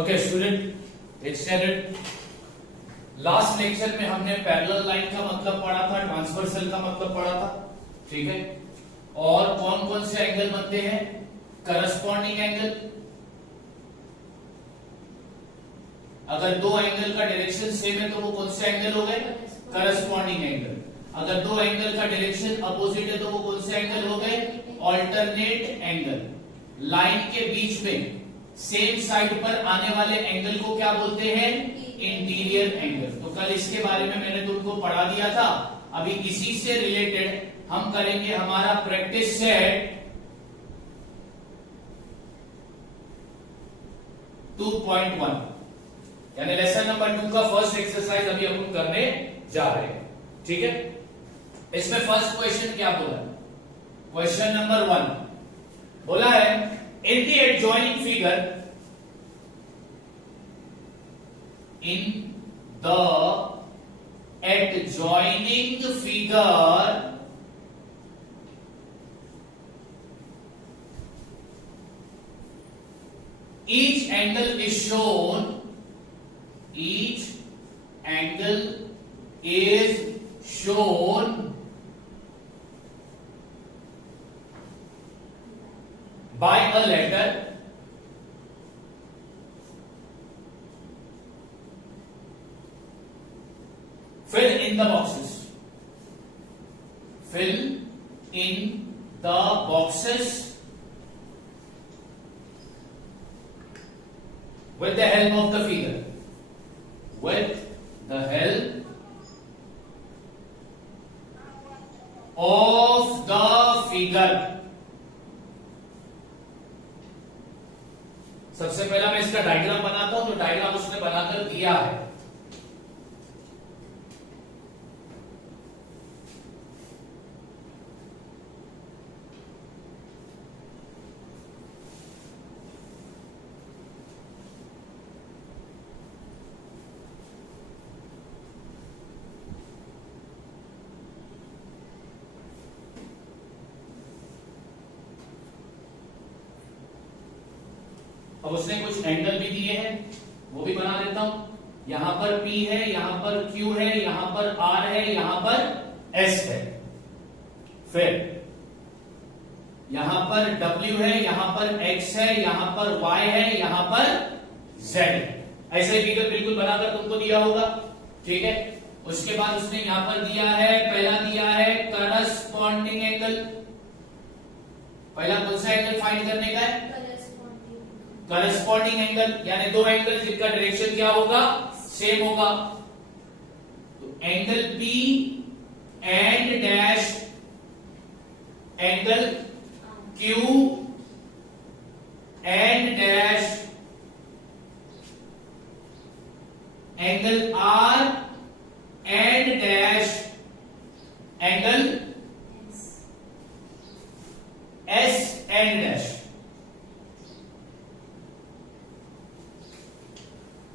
Okay student, extended. Last lecture में हमने parallel line का मतलब पढ़ा था, ट्रांसवर्सल का मतलब पढ़ा था, ठीक है। और कौन कौन से एंगल बनते हैं? Corresponding angle. अगर दो एंगल का डायरेक्शन सेम है तो वो कौन से एंगल हो गए? Corresponding angle. अगर दो एंगल का डायरेक्शन अपोजिट है तो वो कौन से एंगल हो गए? Alternate angle. लाइन के बीच में सेम साइड पर आने वाले एंगल को क्या बोलते हैं? Interior angle. तो कल इसके बारे में मैंने तुमको पढ़ा दिया था। अभी इसी से रिलेटेड हम करेंगे हमारा प्रैक्टिस सेट 2.1, यानी लेसन नंबर 2 का फर्स्ट एक्सरसाइज अभी हम करने जा रहे हैं, ठीक है। इसमें फर्स्ट क्वेश्चन क्या बोला? क्वेश्चन नंबर 1 बोला है, in the adjoining figure, in the adjoining figure, each angle is shown, each angle is shown by a letter fill in the boxes. Fill in the boxes with the help of the figure. With the help of the figure. सबसे पहला मैं इसका diagram बनाता हूं, तो diagram उसने बनाकर दिया है। अब उसने कुछ एंगल भी दिए हैं, वो भी बना देता हूं। यहां पर P है, यहां पर Q है, यहां पर R है, यहां पर S है। फिर यहां पर W है, यहां पर X है, यहां पर Y है, यहां पर Z है। ऐसे ही फिगर बिल्कुल बनाकर तुमको दिया होगा, ठीक है। उसके बाद उसने यहां पर दिया है, पहला दिया है करस्पॉन्डिंग एंगल। पहला कौन सा एंगल फाइंड करने का है? करस्पॉन्डिंग एंगल, यानी दो एंगल जिनका डायरेक्शन क्या होगा? सेम होगा। तो angle P and dash angle Q and dash angle R and dash angle S and dash.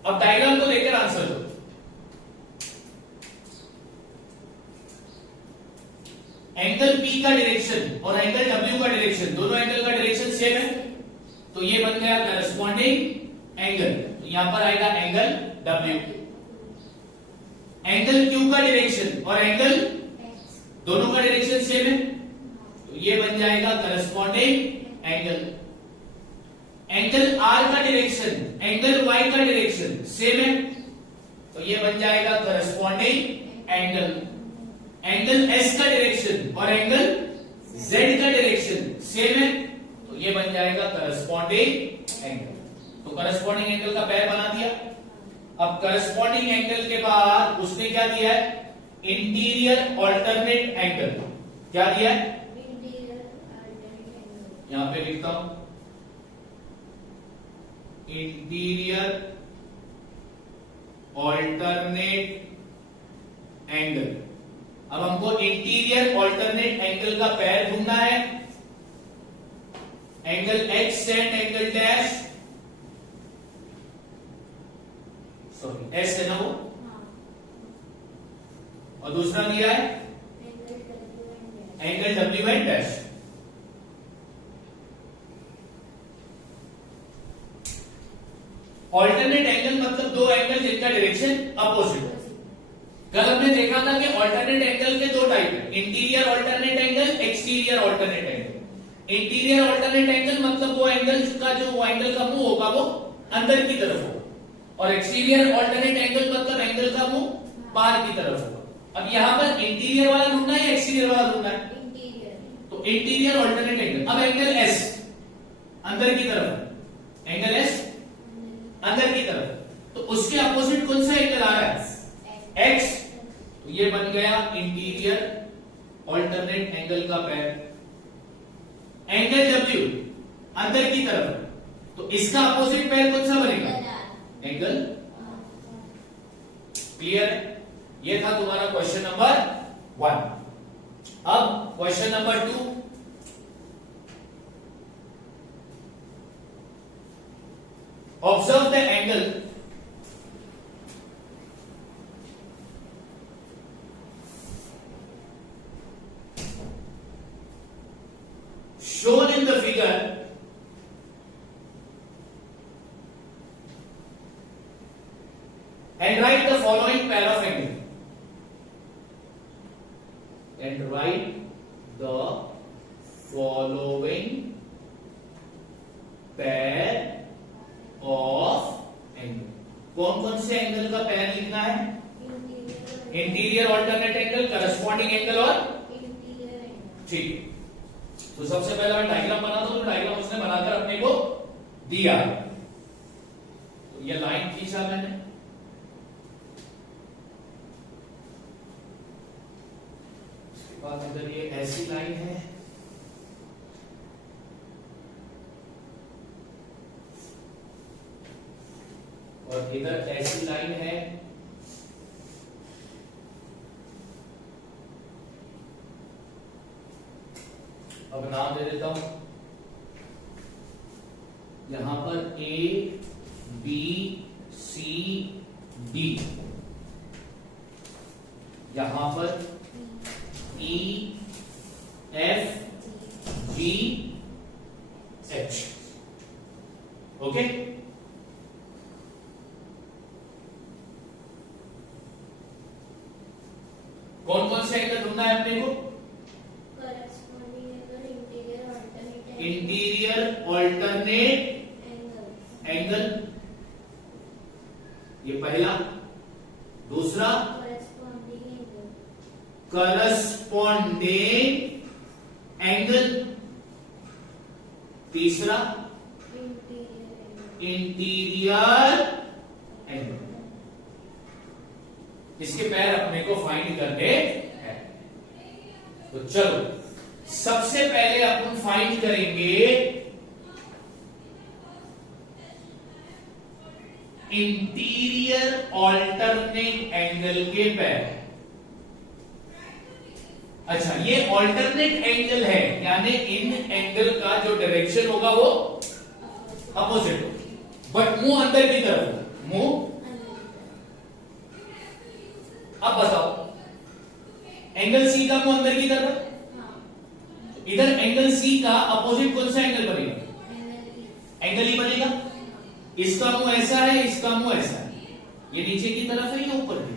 अब डायग्राम को लेकर आंसर दो। एंगल P का डायरेक्शन और एंगल W का डायरेक्शन, दोनों एंगल का डायरेक्शन सेम है, तो ये बन गया करस्पॉन्डिंग एंगल। तो यहां पर आएगा एंगल W। एंगल Q का डायरेक्शन और एंगल दोनों का डायरेक्शन सेम है, तो ये बन जाएगा करस्पॉन्डिंग एंगल। एंगल R का डायरेक्शन, एंगल Y का डायरेक्शन सेम है, तो ये बन जाएगा करस्पॉन्डिंग एंगल। एंगल S का डायरेक्शन और एंगल Z का डायरेक्शन सेम है, तो ये बन जाएगा करस्पॉन्डिंग एंगल। तो करस्पॉन्डिंग एंगल का पैर बना दिया। अब करस्पॉन्डिंग एंगल के बाद उसने क्या दिया है? Interior alternate angle. क्या दिया है? यहां पे लिखता हूं, इंटीरियर ऑल्टरनेट एंगल। अब हमको इंटीरियर ऑल्टरनेट एंगल का पैर ढूंढना है। Angle X and angle dash, sorry S है ना वो, और दूसरा दिया है angle W and dash. Alternate angle मतलब दो एंगल जिनका डायरेक्शन अपोजिट है। कल हमने देखा था कि ऑल्टरनेट एंगल के दो टाइप है, interior alternate angle, exterior alternate angle. Interior alternate angle मतलब वो एंगल का मुंह होगा वो अंदर की तरफ होगा, और एक्सटीरियर ऑल्टरनेट एंगल मतलब एंगल का मुंह बाहर की तरफ होगा। अब यहां पर इंटीरियर वाला ढूंढना है या एक्सटीरियर वाला ढूंढना है? तो इंटीरियर ऑल्टरनेट एंगल। अब एंगल एस अंदर की तरफ, एंगल एस अंदर की तरफ, तो उसके अपोजिट कौन सा एंगल आ रहा है? एक्स। तो ये बन गया इंटीरियर ऑल्टरनेट एंगल का पैर। एंगल डब्ल्यू अंदर की तरफ, तो इसका अपोजिट पैर कौन सा बनेगा? एंगल। क्लियर है? ये था तुम्हारा क्वेश्चन नंबर 1। अब question number 2, observe the angle shown in the figure and write the following pair of angle. And write the following pair of angle. कौन कौन से एंगल का पैर लिखना है? Interior alternate angle, corresponding angle और ठीक। तो सबसे पहले मैं डायग्राम बनाता हूं, तो डायग्राम उसने बनाकर अपने को दिया। तो ये लाइन खींचा मैंने, उसके बाद इधर ये ऐसी लाइन है, और इधर ऐसी लाइन है, अब नाम दे देता हूं, यहां पर ए बी सी डी, यहां पर E F G H. Okay, कौन कौन से एंगल ढूंढना है अपने को? इंटीरियर ऑल्टरनेट एंगल, ये पहला। दूसरा करस्पॉन्डिंग एंगल। तीसरा इंटीरियर एंगल। इसके पैर अपने को फाइंड करने हैं। तो चलो सबसे पहले अपन फाइंड करेंगे इंटीरियर ऑल्टरनेट एंगल के पैर। अच्छा, ये ऑल्टरनेट एंगल है, यानी इन एंगल का जो डायरेक्शन होगा वो अपोजिट होगा, बट मुंह अंदर की तरफ होगा, मुंह। अब बताओ, एंगल सी का मुंह अंदर की तरफ, इधर एंगल सी का अपोजिट कौन सा एंगल बनेगा? एंगल ई बनेगा। इसका मुंह ऐसा है, इसका मुंह ऐसा है, ये नीचे की तरफ है, ये ऊपर है।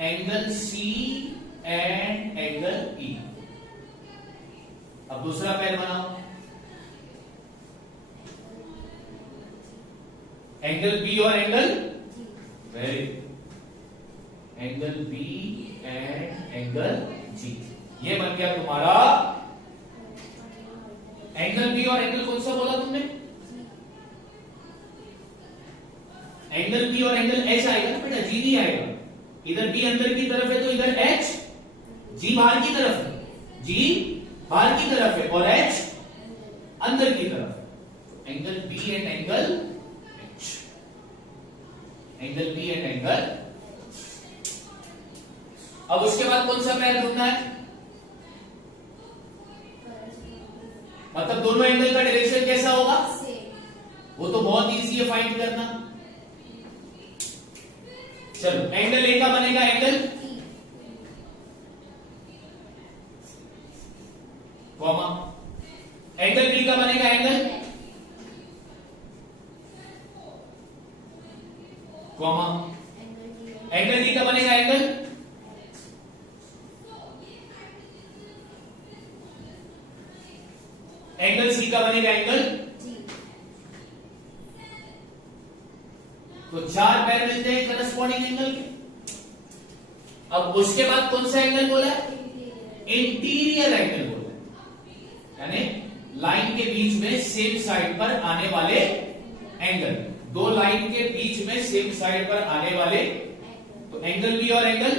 Angle C and angle E. अब दूसरा पैर बनाओ, एंगल बी और angle, very, angle B and angle G. ये बन गया तुम्हारा एंगल बी। और एंगल कौन सा बोला तुमने? एंगल बी और एंगल एच आएगा ना बेटा, जी नहीं आएगा। इधर बी अंदर की तरफ है तो इधर एच, जी बाहर की तरफ है, जी बाहर की तरफ है और एच अंदर की तरफ। Angle B and angle H, angle B and angle. अब उसके बाद कौन सा पैर ढूंढना है? मतलब दोनों एंगल का डायरेक्शन कैसा होगा? वो तो बहुत इजी है फाइंड करना। चलो, एंगल ए का बनेगा एंगल कॉमा, एंगल बी का बनेगा एंगल कॉमा एंगल डी का बनेगा एंगल सी का बनेगा एंगल, तो 4 पैर मिलते हैं करस्पॉन्डिंग एंगल के। अब उसके बाद कौन सा एंगल बोला है? इंटीरियर एंगल बोला है, यानी लाइन के बीच में सेम साइड पर आने वाले एंगल, दो लाइन के बीच में सेम साइड पर आने वाले, तो एंगल बी और एंगल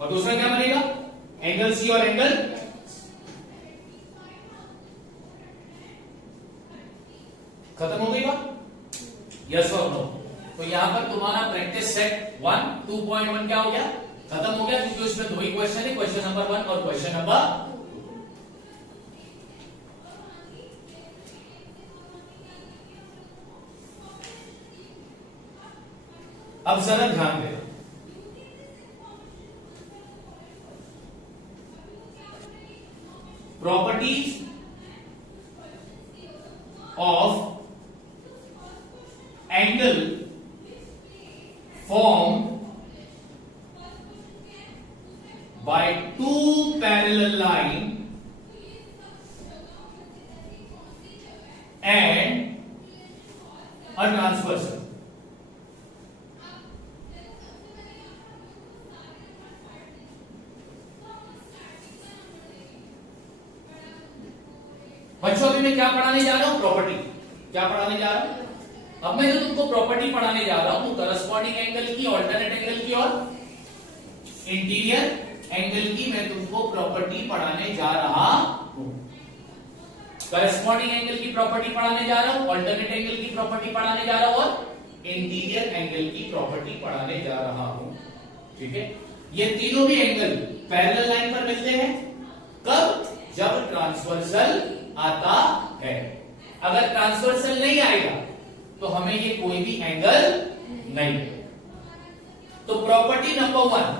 और दूसरा क्या बनेगा? एंगल सी और एंगल खत्म हो गई बात? यस और नो? तो यहां पर तुम्हारा प्रैक्टिस सेट 1 2.1 क्या हो गया? खत्म हो गया, क्योंकि उसमें 2 ही क्वेश्चन है, क्वेश्चन नंबर 1 और क्वेश्चन नंबर 2। अब जरा ध्यान दें, properties of angle formed by 2 parallel line and a transversal. बच्चों अभी मैं क्या पढ़ाने जा रहा हूं? प्रॉपर्टी। क्या पढ़ाने जा रहा हूं? अब मैं जो तुमको प्रॉपर्टी पढ़ाने जा रहा हूं वो करस्पॉन्डिंग एंगल की, ऑल्टरनेट एंगल की और इंटीरियर एंगल की मैं तुमको प्रॉपर्टी पढ़ाने जा रहा हूं। करस्पॉन्डिंग एंगल की प्रॉपर्टी पढ़ाने जा रहा हूं, ऑल्टरनेट एंगल की प्रॉपर्टी पढ़ाने जा रहा हूं और इंटीरियर एंगल की प्रॉपर्टी पढ़ाने जा रहा हूं। ठीक है, ये तीनों भी एंगल पैरेलल लाइन पर मिलते हैं। कब? जब ट्रांसवर्सल आता है। अगर ट्रांसवर्सल नहीं आएगा तो हमें ये कोई भी एंगल नहीं। तो property number 1,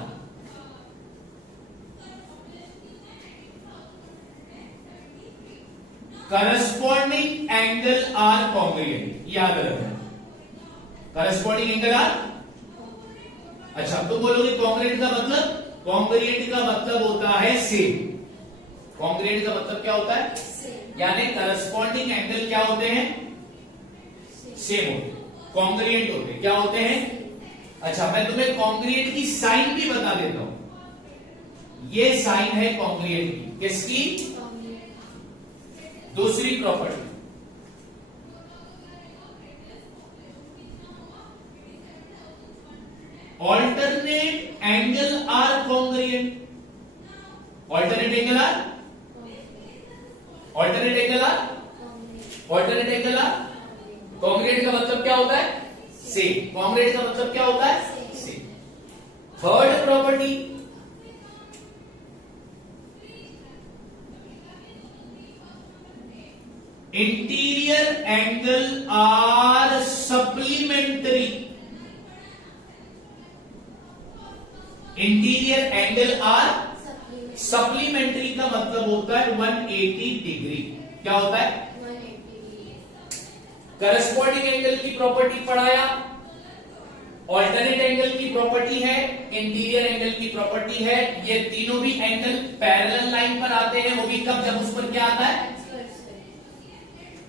corresponding angle are congruent. याद रखना, करस्पॉन्डिंग एंगल आर। अच्छा, तुम बोलोगे कॉन्ग्रुएंट का मतलब? कॉन्ग्रुएंट का मतलब होता है सेम। कॉन्ग्रुएंट का मतलब क्या होता है? यानी करस्पॉन्डिंग एंगल क्या होते हैं? सेम होते हैं। कॉन्ग्रुएंट होते हैं, क्या होते हैं? अच्छा, मैं तुम्हें कॉन्ग्रुएंट की साइन भी बता देता हूं। ये साइन है कॉन्ग्रुएंट की। किसकी? दूसरी property, alternate angle are congruent. Alternate angle are, alternate angle are, alternate angle are congruent का मतलब क्या होता है? सेम। कॉन्ग्रुएंट का मतलब क्या होता है? Same. Third property, interior angle are supplementary. Interior angle are supplementary का मतलब होता है 180 डिग्री। क्या होता है? करस्पॉन्डिंग एंगल की प्रॉपर्टी पढ़ाया, ऑल्टरनेट एंगल की प्रॉपर्टी है, इंटीरियर एंगल की प्रॉपर्टी है। ये तीनों भी एंगल पैरेलल लाइन पर आते हैं। वो भी कब? जब उस पर क्या आता है?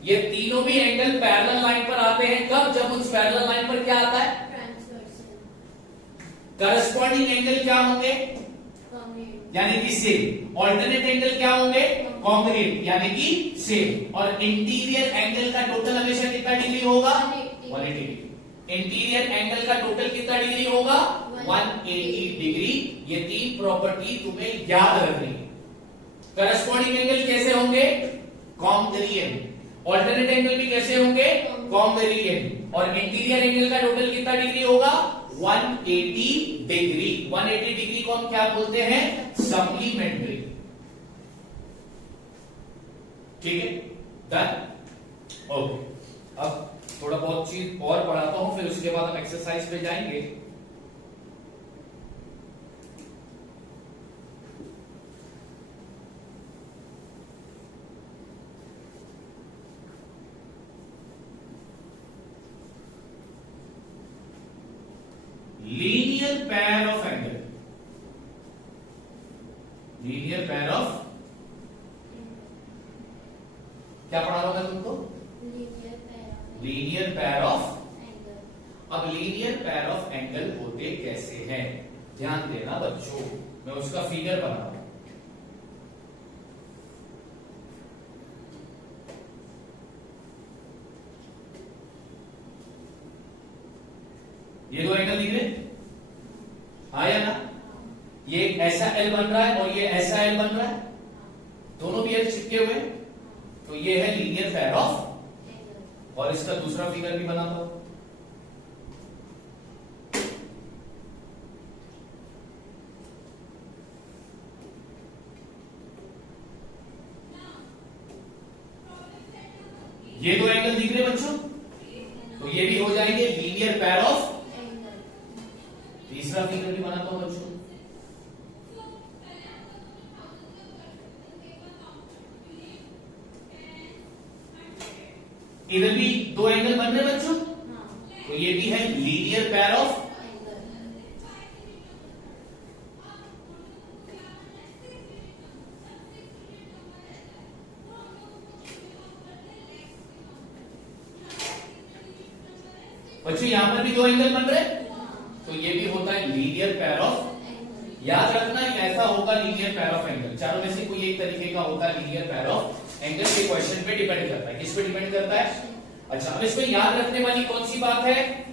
ये तीनों भी एंगल पैरेलल लाइन पर आते हैं। कब? जब उस पैरेलल लाइन पर क्या आता है? करस्पॉन्डिंग एंगल क्या होंगे? यानी कि सेम। ऑल्टरनेट एंगल क्या होंगे? कॉन्ग्रुएंट, यानी कि सेम। और इंटीरियर एंगल का टोटल हमेशा कितना डिग्री होगा? 180 डिग्री। इंटीरियर एंगल का टोटल कितना डिग्री होगा? 180 डिग्री। ये 3 प्रॉपर्टी तुम्हें याद रखनी है। करस्पॉन्डिंग एंगल कैसे होंगे? कॉन्ग्रुएंट। ऑल्टरनेट एंगल भी कैसे होंगे? कॉन्ग्रुएंट। और इंटीरियर एंगल का टोटल कितना डिग्री होगा? 180 डिग्री। 180 डिग्री को हम क्या बोलते हैं? सप्लीमेंट्री। ठीक है, डन। ओके, अब थोड़ा बहुत चीज और पढ़ाता हूं, फिर उसके बाद हम एक्सरसाइज पे जाएंगे। pair of angle, linear pair of, क्या पढ़ा रहा था तुमको? Linear pair of angle. अब लीनियर पेयर ऑफ एंगल होते कैसे हैं, ध्यान देना बच्चों, मैं उसका फिगर बना रहा हूं। ये दो एंगल दिख रहे, हाँ या ना? ये ऐसा एल बन रहा है और ये ऐसा एल बन रहा है, दोनों भी एल चिपके हुए, तो ये है लीनियर पेयर ऑफ, और इसका दूसरा फिगर भी बना दो। ये दो एंगल दिख रहे बच्चों, तो ये भी हो जाएंगे लीनियर पेयर ऑफ। तीसरा फिगर भी बनाता हूं बच्चों। इधर भी दो एंगल बन रहे बच्चों, तो ये भी है लीनियर पेयर ऑफ। बच्चों यहां पर भी दो एंगल बन रहे, तो ये भी होता है लीनियर पेयर ऑफ। याद रखना ऐसा होगा लीनियर पेयर ऑफ एंगल, चारों में से कोई एक तरीके का होता है लीनियर पेयर ऑफ एंगल। के क्वेश्चन पे डिपेंड करता है, किस पे डिपेंड करता है? अच्छा, अब इसमें याद रखने वाली कौन सी बात है?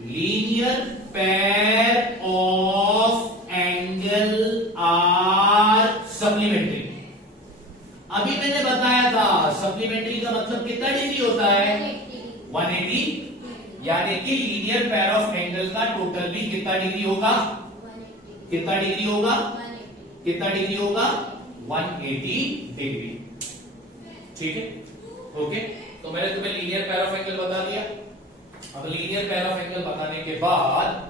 Linear pair of angle are supplementary. अभी मैंने बताया था सप्लीमेंट्री का मतलब कितना डिग्री होता है? 180, यानी कि लीनियर पेयर ऑफ एंगल का टोटल भी कितना डिग्री होगा? कितना डिग्री होगा? कितना डिग्री होगा? 180 डिग्री। ठीक है, ओके। तो मैंने तुम्हें लीनियर पेयर ऑफ एंगल बता दिया। अब लीनियर पेयर ऑफ एंगल बताने के बाद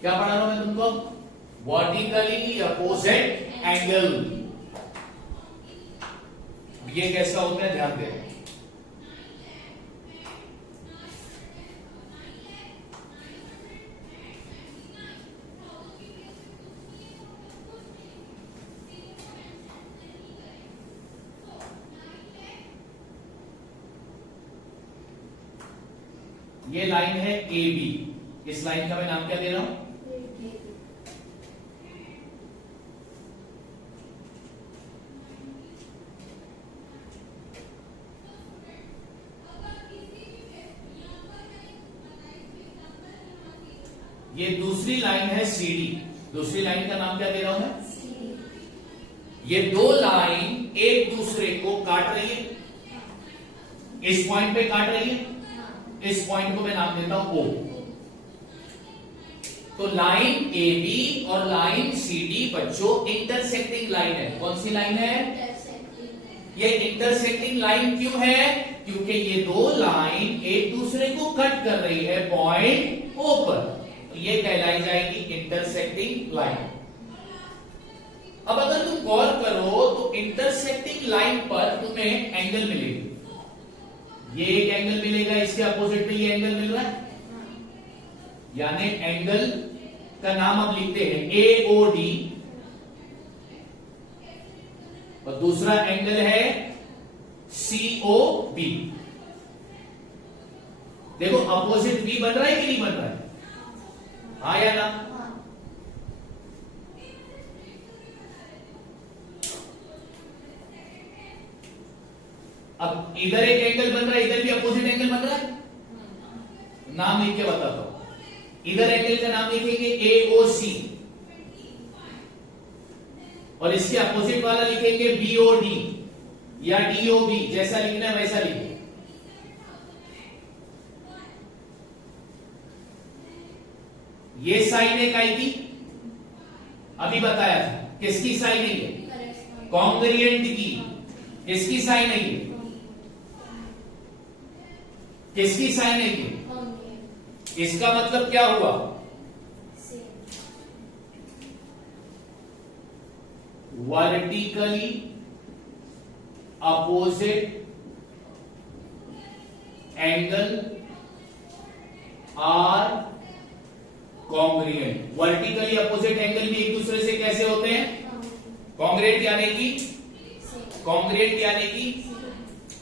क्या पढ़ा रहा हूं मैं तुमको? Vertically opposite angle. ये कैसा होता है ध्यान दे। ये लाइन है ए बी, इस लाइन का मैं नाम क्या दे रहा हूं? ये दूसरी लाइन है सी डी, दूसरी लाइन का नाम क्या दे रहा हूं मैं? ये दो लाइन एक दूसरे को काट रही है, इस पॉइंट पे काट रही है, इस पॉइंट को मैं नाम देता हूं ओ। तो लाइन ए बी और लाइन सी डी बच्चों इंटरसेक्टिंग लाइन है। कौन सी लाइन है? ये इंटरसेक्टिंग लाइन क्यों है? क्योंकि ये दो लाइन एक दूसरे को कट कर रही है पॉइंट ओ पर, ये कहलाई जाएगी इंटरसेक्टिंग लाइन। अब अगर तुम गौर करो तो इंटरसेक्टिंग लाइन पर तुम्हें एंगल मिलेगी, ये एक एंगल मिलेगा, इसके अपोजिट में ये एंगल मिल रहा है, यानी एंगल का नाम अब लिखते हैं ए ओ डी, और दूसरा एंगल है सी ओ बी। देखो अपोजिट बी बन रहा है कि नहीं बन रहा है? हाँ या ना? अब इधर एक एंगल बन रहा है, इधर भी अपोजिट एंगल बन रहा है, नाम लिख के बताता हूं। इधर एंगल का नाम लिखेंगे ए ओ सी, और इसके अपोजिट वाला लिखेंगे बी ओ डी या डी ओ बी, जैसा लिखना है वैसा लिखो। ये साइन है काय की, अभी बताया था। किसकी साइन है ये? कॉन्ग्रुएंट की। किसकी साइन है ये? किसकी साइन है ये? इसका मतलब क्या हुआ? Vertically opposite angle are congruent. Vertically opposite angle भी एक दूसरे से कैसे होते हैं? कॉन्ग्रुएंट यानी कि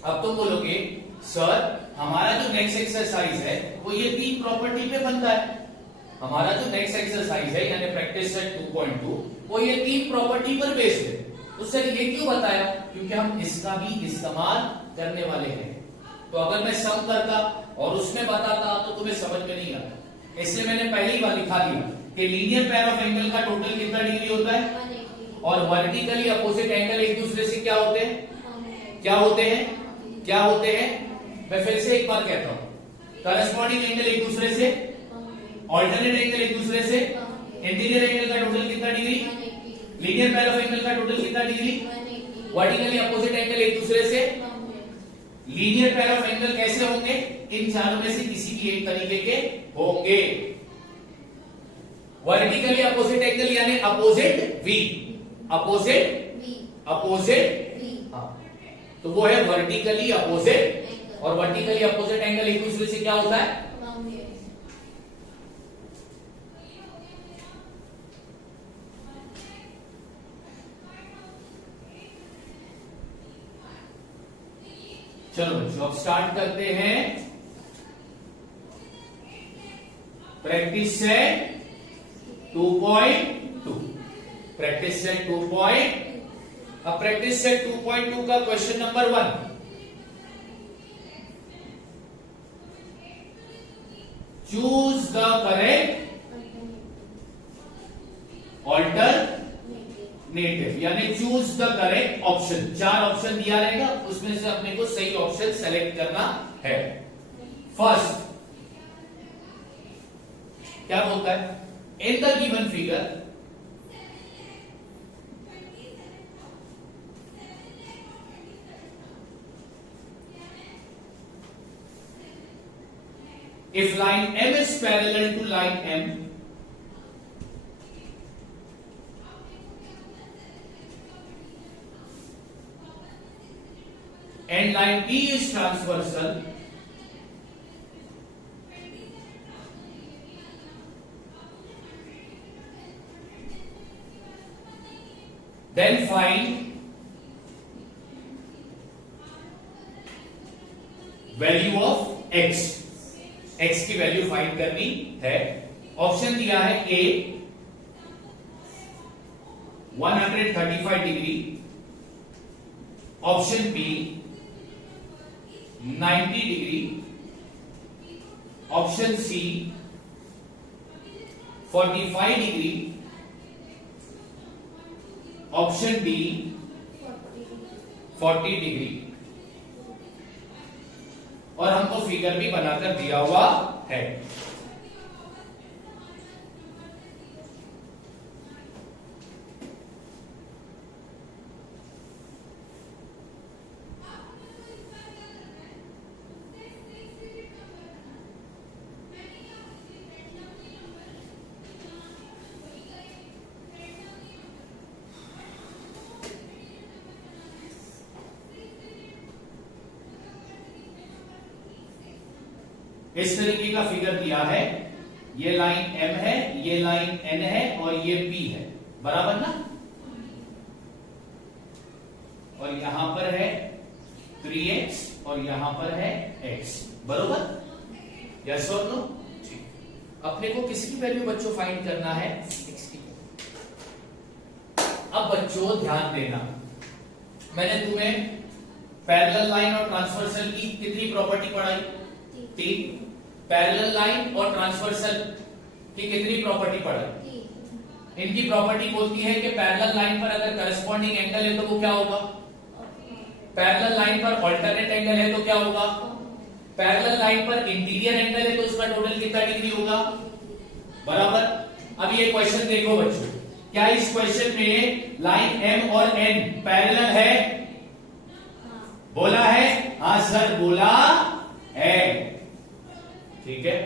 अब तुम बोलोगे सर हमारा जो नेक्स्ट एक्सरसाइज है वो ये 3 प्रॉपर्टी पे बनता है। हमारा जो नेक्स्ट एक्सरसाइज है यानी प्रैक्टिस सेट 2.2 वो ये 3 प्रॉपर्टी पर बेस्ड है। तो सर ये क्यों बताया? क्योंकि हम इसका भी इस्तेमाल करने वाले हैं। तो अगर मैं सम करता और उसमें बताता तो तुम्हें समझ में नहीं आता, इसलिए मैंने पहले ही बार लिखा दिया कि लीनियर पेयर ऑफ एंगल का टोटल कितना डिग्री होता है, और वर्टिकली अपोजिट एंगल एक दूसरे से क्या होते हैं? क्या होते हैं? मैं फिर से एक बार कहता हूं, करस्पॉन्डिंग एंगल एक दूसरे से, ऑल्टरनेट एंगल एक दूसरे से, इंटीरियर एंगल का टोटल कितना degree, linear pair of angle का टोटल कितना डिग्री, वर्टिकली अपोजिट एंगल एक दूसरे से, लीनियर पेयर ऑफ एंगल कैसे होंगे? इन चारों में से किसी भी एक तरीके के होंगे। वर्टिकली अपोजिट एंगल यानी अपोजिट वी, अपोजिट हाँ, तो वो है वर्टिकली अपोजिट। और वर्टिकली अपोजिट एंगल एक दूसरे से क्या होता है? चलो बच्चों अब स्टार्ट करते हैं प्रैक्टिस सेट 2.2। Practice set 2.2। अब प्रैक्टिस सेट 2.2 का question number 1, choose the correct alternative, यानी choose the correct option. 4 option दिया रहेगा, उसमें से अपने को सही ऑप्शन सेलेक्ट करना है। फर्स्ट क्या बोलता है? In the given figure if line M is parallel to line M and line P is transversal, then find value of x। x की वैल्यू फाइंड करनी है। ऑप्शन दिया है A 135 degree, option B 90 degree, option C 45 degree, option D 40 degree. और हमको figure भी बनाकर दिया हुआ है। इस तरीके का फिगर दिया है। ये लाइन M है, ये लाइन N है और ये P है, बराबर ना। और यहां पर है 3x और यहां पर है x, बरोबर? यस और नो? अपने को किसकी वैल्यू बच्चों फाइंड करना है? x की। अब बच्चों ध्यान देना, मैंने तुम्हें पैरेलल लाइन और ट्रांसवर्सल की कितनी प्रॉपर्टी पढ़ाई? 3। पैरेलल लाइन और ट्रांसवर्सल की कितनी प्रॉपर्टी पढ़ाई? इनकी प्रॉपर्टी बोलती है कि पैरेलल लाइन पर अगर करस्पॉन्डिंग एंगल है तो वो क्या होगा? पैरेलल लाइन पर ऑल्टरनेट एंगल है तो क्या होगा? पैरेलल लाइन पर इंटीरियर एंगल है तो उसका टोटल कितना डिग्री होगा? बराबर। अब ये क्वेश्चन देखो बच्चों, क्या इस क्वेश्चन में लाइन M और N पैरेलल है? बोला है? हाँ सर बोला है। ठीक है।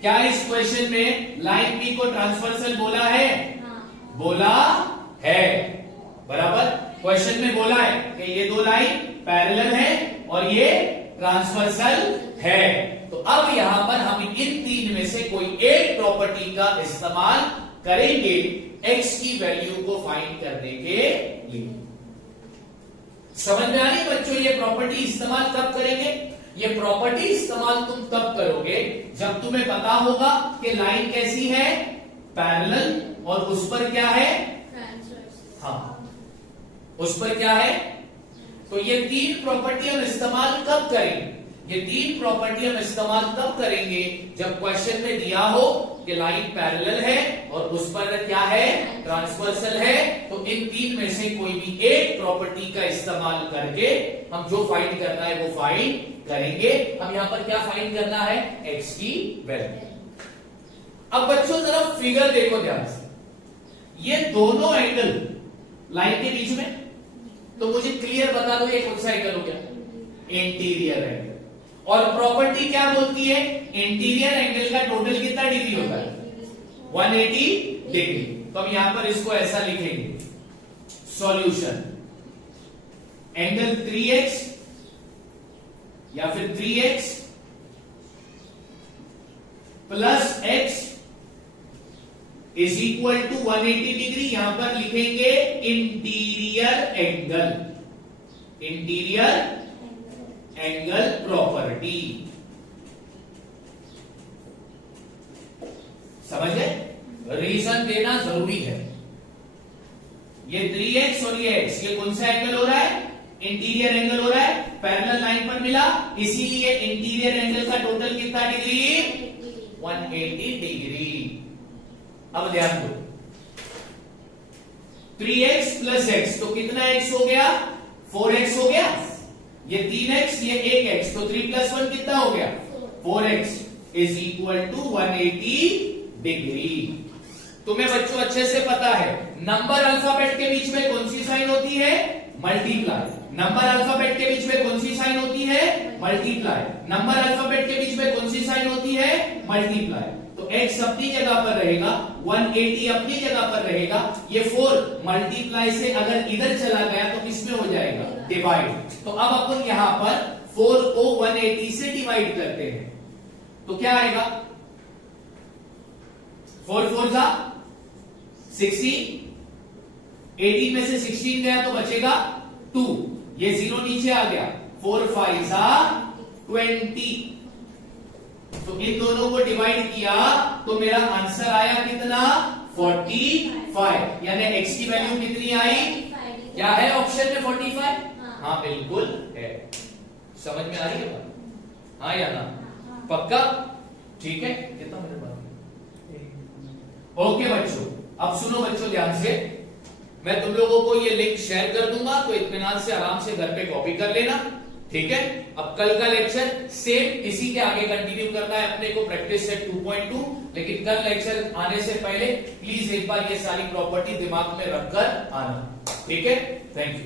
क्या इस क्वेश्चन में लाइन P को ट्रांसवर्सल बोला है? बोला है। बराबर। क्वेश्चन में बोला है कि ये दो लाइन पैरेलल है और ये ट्रांसवर्सल है। तो अब यहां पर हम इन तीन में से कोई एक प्रॉपर्टी का इस्तेमाल करेंगे x की वैल्यू को फाइंड करने के लिए। समझ में आ रही है बच्चों? ये प्रॉपर्टी इस्तेमाल कब करेंगे? ये प्रॉपर्टी इस्तेमाल तुम तब करोगे जब तुम्हें पता होगा कि लाइन कैसी है? पैरेलल, और उस पर क्या है? हाँ, उस पर क्या है? तो ये तीन प्रॉपर्टी हम इस्तेमाल कब करेंगे? ये तीन प्रॉपर्टी हम इस्तेमाल तब करेंगे जब क्वेश्चन में दिया हो कि लाइन पैरेलल है और उस पर क्या है? ट्रांसवर्सल है। तो इन तीन में से कोई भी एक प्रॉपर्टी का इस्तेमाल करके हम जो फाइंड करना है वो फाइंड करेंगे। हम यहां पर क्या फाइंड करना है? x की वैल्यू। अब बच्चों जरा फिगर देखो ध्यान से, ये दोनों एंगल लाइन के बीच में, तो मुझे क्लियर बता दो ये कौन सा एंगल हो गया? Interior angle. और प्रॉपर्टी क्या बोलती है? इंटीरियर एंगल का टोटल कितना डिग्री होता है? 180 डिग्री। तो हम यहां पर इसको ऐसा लिखेंगे, सॉल्यूशन एंगल 3x या फिर 3x plus x is equal to 180 degree. यहां पर लिखेंगे interior angle, interior angle property. समझ गए? रीजन देना जरूरी है। ये 3x और ये x, ये कौन सा एंगल हो रहा है? इंटीरियर एंगल हो रहा है, पैरेलल लाइन पर मिला, इसीलिए इंटीरियर एंगल का टोटल कितना डिग्री? 180 डिग्री। अब ध्यान दो, 3x प्लस x, तो कितना x हो गया? 4x हो गया। ये 3x, ये 1x, तो 3 प्लस 1 कितना हो गया? 4x is equal to 180 degree. तुम्हें बच्चों अच्छे से पता है नंबर अल्फाबेट के बीच में कौन सी साइन होती है? मल्टीप्लाई। नंबर अल्फाबेट के बीच में कौन सी साइन होती है? मल्टीप्लाई। नंबर अल्फाबेट के बीच में कौन सी साइन होती है? मल्टीप्लाई। तो x अपनी जगह पर रहेगा, 180 अपनी जगह पर रहेगा। ये 4 मल्टीप्लाई से अगर इधर चला गया तो किसमें हो जाएगा? डिवाइड। तो अब अपन यहां पर 4 को 180 से डिवाइड करते हैं, तो क्या आएगा? 4 4 जा 16, 18 में से 16 गया तो बचेगा 2, ये 0 नीचे आ गया, 4 5 जा 20। तो इन दोनों को डिवाइड किया तो मेरा आंसर आया कितना? 45। यानी x की वैल्यू कितनी आई? क्या है ऑप्शन में? 45। हाँ बिल्कुल है। समझ में आ रही है बात? हाँ या ना? पक्का? ठीक है। कितना मिनट बाकी? ओके बच्चों, अब सुनो बच्चों ध्यान से, मैं तुम लोगों को ये लिंक शेयर कर दूंगा, तो इत्मीनान से आराम से घर पे कॉपी कर लेना। ठीक है। अब कल का लेक्चर सेम इसी के आगे कंटिन्यू करना है अपने को, प्रैक्टिस सेट 2.2। लेकिन कल लेक्चर आने से पहले प्लीज एक बार ये सारी प्रॉपर्टी दिमाग में रखकर आना। ठीक है। Thank you.